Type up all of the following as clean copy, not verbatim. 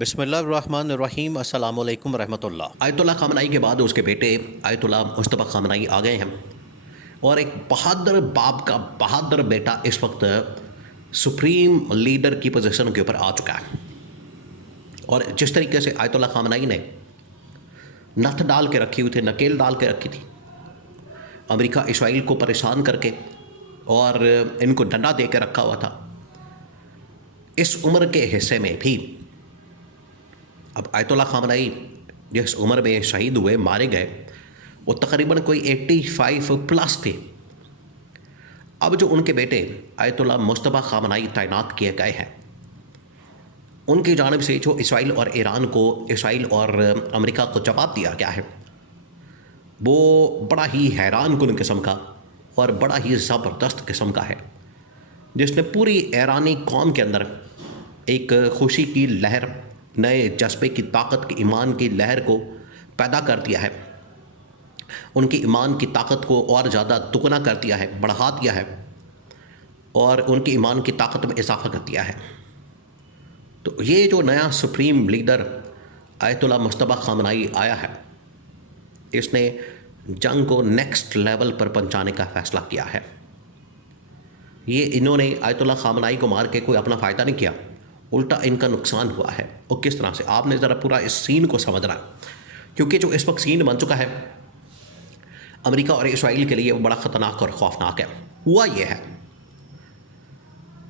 بسم اللہ الرحمن الرحیم۔ السلام علیکم ورحمۃ اللہ۔ آیت اللہ خامنائی کے بعد اس کے بیٹے آیت اللہ مصطفیٰ خامنائی آ گئے ہیں، اور ایک بہادر باپ کا بہادر بیٹا اس وقت سپریم لیڈر کی پوزیشن کے اوپر آ چکا ہے۔ اور جس طریقے سے آیت اللہ خامنائی نے نتھ ڈال کے رکھی ہوئی تھی، نکیل ڈال کے رکھی تھی، امریکہ اسرائیل کو پریشان کر کے اور ان کو ڈنڈا دے کے رکھا ہوا تھا، اس عمر کے حصے میں بھی اب آیت اللہ خامنائی جس عمر میں شہید ہوئے، مارے گئے، وہ تقریباً کوئی 85 پلس تھے۔ اب جو ان کے بیٹے آیت اللہ مصطفیٰ خامنائی تعینات کیے گئے ہیں، ان کی جانب سے جو اسرائیل اور ایران کو، اسرائیل اور امریکہ کو جواب دیا گیا ہے، وہ بڑا ہی حیران کن قسم کا اور بڑا ہی زبردست قسم کا ہے، جس نے پوری ایرانی قوم کے اندر ایک خوشی کی لہر، نئے جذبے کی طاقت کی، ایمان کی لہر کو پیدا کر دیا ہے، ان کی ایمان کی طاقت کو اور زیادہ دگنا کر دیا ہے، بڑھا دیا ہے، اور ان کی ایمان کی طاقت میں اضافہ کر دیا ہے۔ تو یہ جو نیا سپریم لیڈر آیت اللہ مصطفیٰ خامنائی آیا ہے، اس نے جنگ کو نیکسٹ لیول پر پہنچانے کا فیصلہ کیا ہے۔ انہوں نے آیت اللہ خامنائی کو مار کے کوئی اپنا فائدہ نہیں کیا، الٹا ان کا نقصان ہوا ہے۔ اور کس طرح سے، آپ نے ذرا پورا اس سین کو سمجھنا ہے، کیونکہ جو اس وقت سین بن چکا ہے امریکہ اور اسرائیل کے لیے، وہ بڑا خطرناک اور خوفناک ہے۔ ہوا یہ ہے،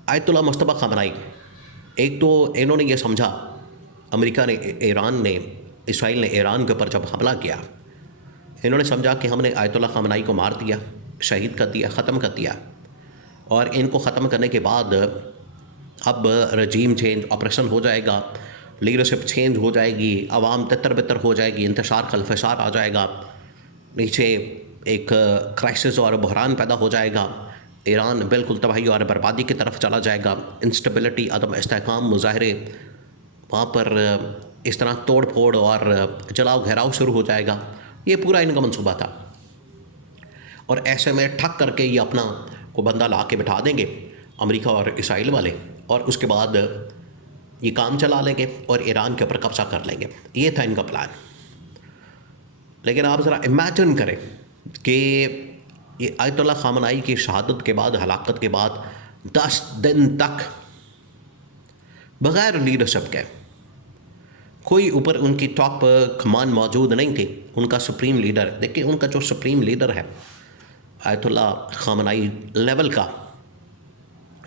آیت اللہ مصطفیٰ خامنائی، ایک تو انہوں نے یہ سمجھا، امریکہ نے، ایران نے، اسرائیل نے ایران کے اوپر جب حملہ کیا، انہوں نے سمجھا کہ ہم نے آیت اللہ خامنائی کو مار دیا، شہید کر دیا، ختم کر دیا، اور ان کو ختم کرنے کے بعد اب رجیم چینج آپریشن ہو جائے گا، لیڈرشپ چینج ہو جائے گی، عوام تتر بتر ہو جائے گی، انتشار خلفشار آ جائے گا، نیچے ایک کرائسس اور بحران پیدا ہو جائے گا، ایران بالکل تباہی اور بربادی کی طرف چلا جائے گا، انسٹیبلٹی، عدم استحکام، مظاہرے، وہاں پر اس طرح توڑ پھوڑ اور جلاؤ گھیراؤ شروع ہو جائے گا۔ یہ پورا ان کا منصوبہ تھا، اور ایسے میں ٹھک کر کے یہ اپنا کو بندہ لا کے بٹھا دیں گے امریکہ اور اسرائیل والے، اور اس کے بعد یہ کام چلا لیں گے اور ایران کے اوپر قبضہ کر لیں گے۔ یہ تھا ان کا پلان۔ لیکن آپ ذرا امیجن کریں کہ یہ آیت اللہ خامنائی کی شہادت کے بعد، ہلاکت کے بعد 10 دن تک بغیر لیڈرشپ کے، کوئی اوپر ان کی ٹاپ کمان موجود نہیں تھی، ان کا سپریم لیڈر، دیکھیں ان کا جو سپریم لیڈر ہے آیت اللہ خامنائی لیول کا،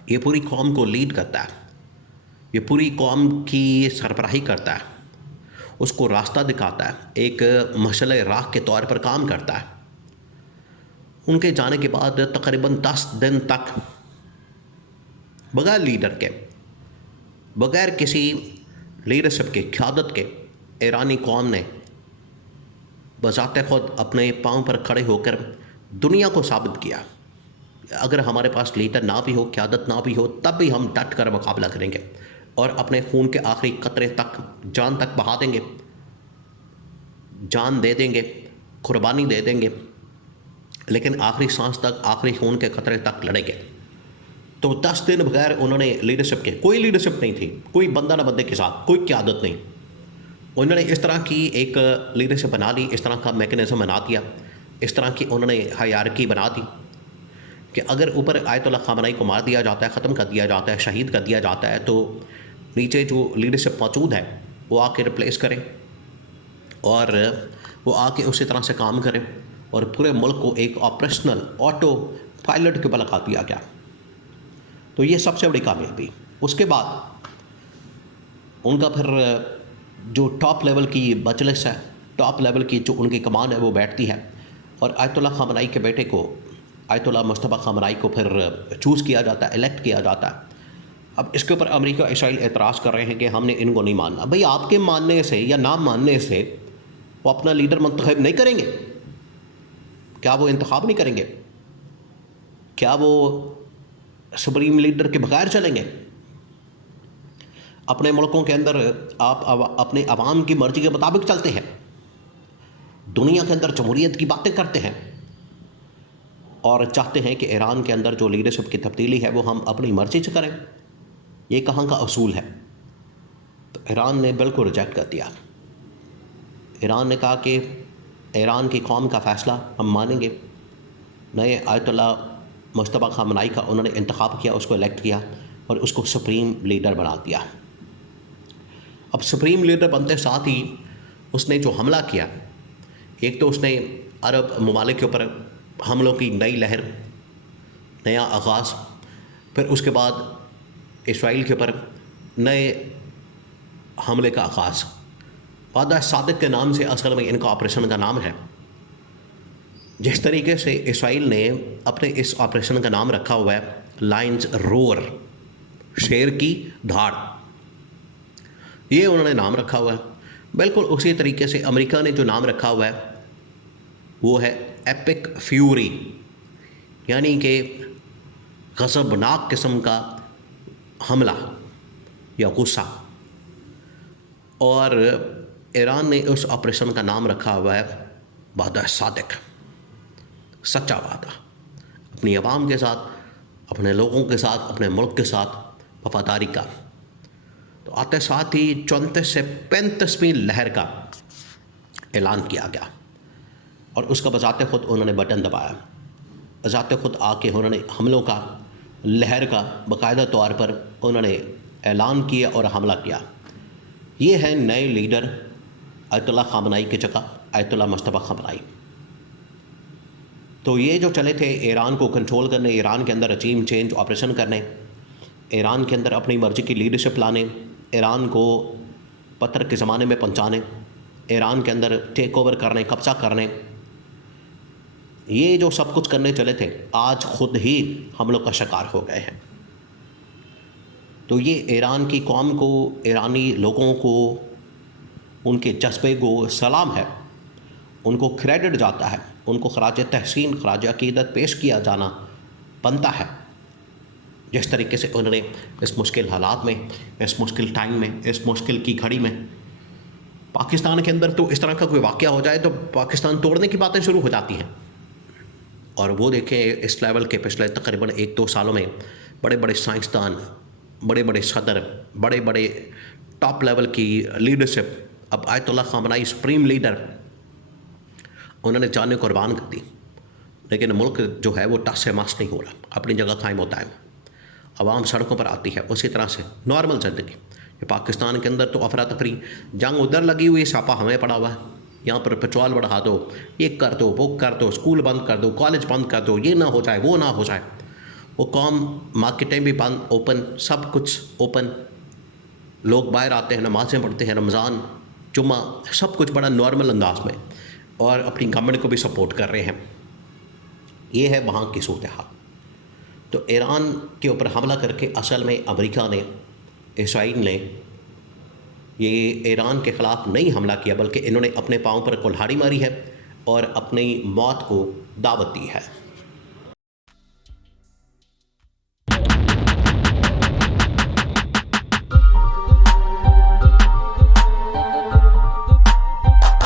یہ پوری قوم کو لیڈ کرتا ہے، یہ پوری قوم کی سربراہی کرتا ہے، اس کو راستہ دکھاتا ہے، ایک مشعل راہ کے طور پر کام کرتا ہے۔ ان کے جانے کے بعد تقریباً 10 دن تک بغیر لیڈر کے، بغیر کسی لیڈرشپ کے، قیادت کے، ایرانی قوم نے بذات خود اپنے پاؤں پر کھڑے ہو کر دنیا کو ثابت کیا، اگر ہمارے پاس لیڈر نہ بھی ہو، قیادت نہ بھی ہو، تب بھی ہم ڈٹ کر مقابلہ کریں گے، اور اپنے خون کے آخری قطرے تک، جان تک بہا دیں گے، جان دے دیں گے، قربانی دے دیں گے، لیکن آخری سانس تک، آخری خون کے قطرے تک لڑیں گے۔ تو 10 دن بغیر انہوں نے لیڈرشپ کے، کوئی لیڈرشپ نہیں تھی، کوئی بندہ نہ بندے کے ساتھ، کوئی قیادت نہیں، انہوں نے اس طرح کی ایک لیڈرشپ بنا لی، اس طرح کا میکنزم بنا دیا، اس طرح کی انہوں نے ہائرارکی بنا دی کہ اگر اوپر آیت اللہ خامنائی کو مار دیا جاتا ہے، ختم کر دیا جاتا ہے، شہید کر دیا جاتا ہے، تو نیچے جو لیڈرشپ موجود ہے وہ آ کے ریپلیس کریں، اور وہ آ کے اسی طرح سے کام کریں، اور پورے ملک کو ایک آپریشنل آٹو پائلٹ کے اوپر لگا دیا گیا۔ تو یہ سب سے بڑی کامیابی۔ اس کے بعد ان کا پھر جو ٹاپ لیول کی مجلس ہے، ٹاپ لیول کی جو ان کی کمان ہے، وہ بیٹھتی ہے، اور آیت اللہ خامنائی کے بیٹے کو، آیت اللہ مصطفیٰ خامنائی کو پھر چوز کیا جاتا ہے، الیکٹ کیا جاتا ہے۔ اب اس کے اوپر امریکہ اسرائیل اعتراض کر رہے ہیں کہ ہم نے ان کو نہیں ماننا۔ بھئی آپ کے ماننے سے یا نہ ماننے سے وہ اپنا لیڈر منتخب نہیں کریں گے؟ کیا وہ انتخاب نہیں کریں گے؟ کیا وہ سپریم لیڈر کے بغیر چلیں گے؟ اپنے ملکوں کے اندر آپ اپنے عوام کی مرضی کے مطابق چلتے ہیں، دنیا کے اندر جمہوریت کی باتیں کرتے ہیں، اور چاہتے ہیں کہ ایران کے اندر جو لیڈرشپ کی تبدیلی ہے وہ ہم اپنی مرضی سے کریں۔ یہ کہاں کا اصول ہے؟ تو ایران نے بالکل ریجیکٹ کر دیا. ایران نے کہا کہ ایران کی قوم کا فیصلہ ہم مانیں گے. نئے آیت اللہ مجتبیٰ خامنائی کا انہوں نے انتخاب کیا, اس کو الیکٹ کیا اور اس کو سپریم لیڈر بنا دیا. اب سپریم لیڈر بنتے ساتھ ہی اس نے جو حملہ کیا, ایک تو اس نے عرب ممالک کے اوپر حملوں کی نئی لہر, نیا آغاز, پھر اس کے بعد اسرائیل کے اوپر نئے حملے کا آغاز. وعدہ صادق کے نام سے اصل میں ان کا آپریشن کا نام ہے. جس طریقے سے اسرائیل نے اپنے اس آپریشن کا نام رکھا ہوا ہے لائنز رور, شیر کی دھاڑ, یہ انہوں نے نام رکھا ہوا ہے. بالکل اسی طریقے سے امریکہ نے جو نام رکھا ہوا ہے وہ ہے ایپک فیوری, یعنی کہ غضبناک قسم کا حملہ یا غصہ. اور ایران نے اس آپریشن کا نام رکھا ہوا ہے وعدہ صادق, سچا وعدہ, اپنی عوام کے ساتھ, اپنے لوگوں کے ساتھ, اپنے ملک کے ساتھ وفاداری کا. تو آتے ساتھ ہی 34 سے 35ویں لہر کا اعلان کیا گیا اور اس کا بذات خود انہوں نے بٹن دبایا. بذات خود آ کے انہوں نے حملوں کا, لہر کا باقاعدہ طور پر انہوں نے اعلان کیا اور حملہ کیا. یہ ہے نئے لیڈر آیت اللہ خامنائی کی جگہ آیت اللہ مجتبیٰ خامنائی. تو یہ جو چلے تھے ایران کو کنٹرول کرنے, ایران کے اندر رجیم چینج آپریشن کرنے, ایران کے اندر اپنی مرضی کی لیڈرشپ لانے, ایران کو پتھر کے زمانے میں پہنچانے, ایران کے اندر ٹیک اوور کرنے, قبضہ کرنے, یہ جو سب کچھ کرنے چلے تھے آج خود ہی حملوں کا شکار ہو گئے ہیں. تو یہ ایران کی قوم کو, ایرانی لوگوں کو, ان کے جذبے کو سلام ہے, ان کو کریڈٹ جاتا ہے, ان کو خراج تحسین, خراج عقیدت پیش کیا جانا بنتا ہے. جس طریقے سے انہوں نے اس مشکل حالات میں, اس مشکل ٹائم میں, اس مشکل کی گھڑی میں, پاکستان کے اندر تو اس طرح کا کوئی واقعہ ہو جائے تو پاکستان توڑنے کی باتیں شروع ہو جاتی ہیں. اور وہ دیکھیں اس لیول کے پچھلے تقریباً 1-2 سالوں میں بڑے بڑے سائنسدان, بڑے بڑے صدر, بڑے بڑے ٹاپ لیول کی لیڈرشپ, اب آیت اللہ خامنائی سپریم لیڈر, انہوں نے جانیں قربان کر دی, لیکن ملک جو ہے وہ ٹس سے مس نہیں ہو رہا, اپنی جگہ قائم ہوتا ہے. عوام سڑکوں پر آتی ہے اسی طرح سے نارمل زندگی. یہ پاکستان کے اندر تو افراتفری, جنگ ادھر لگی ہوئی, چھاپا ہمیں پڑا ہوا ہے, یہاں پر پیٹرول بڑھا دو, یہ کر دو, وہ کر دو, اسکول بند کر دو, کالج بند کر دو, یہ نہ ہو جائے, وہ نہ ہو جائے. وہ قوم, مارکیٹیں بھی بند, اوپن, سب کچھ اوپن, لوگ باہر آتے ہیں, نمازیں پڑھتے ہیں, رمضان, جمعہ, سب کچھ بڑا نارمل انداز میں, اور اپنی گورنمنٹ کو بھی سپورٹ کر رہے ہیں. یہ ہے وہاں کی صورتحال. تو ایران کے اوپر حملہ کر کے اصل میں امریکہ نے, اسرائیل نے یہ ایران کے خلاف نہیں حملہ کیا, بلکہ انہوں نے اپنے پاؤں پر کلہاڑی ماری ہے اور اپنی موت کو دعوت دی ہے.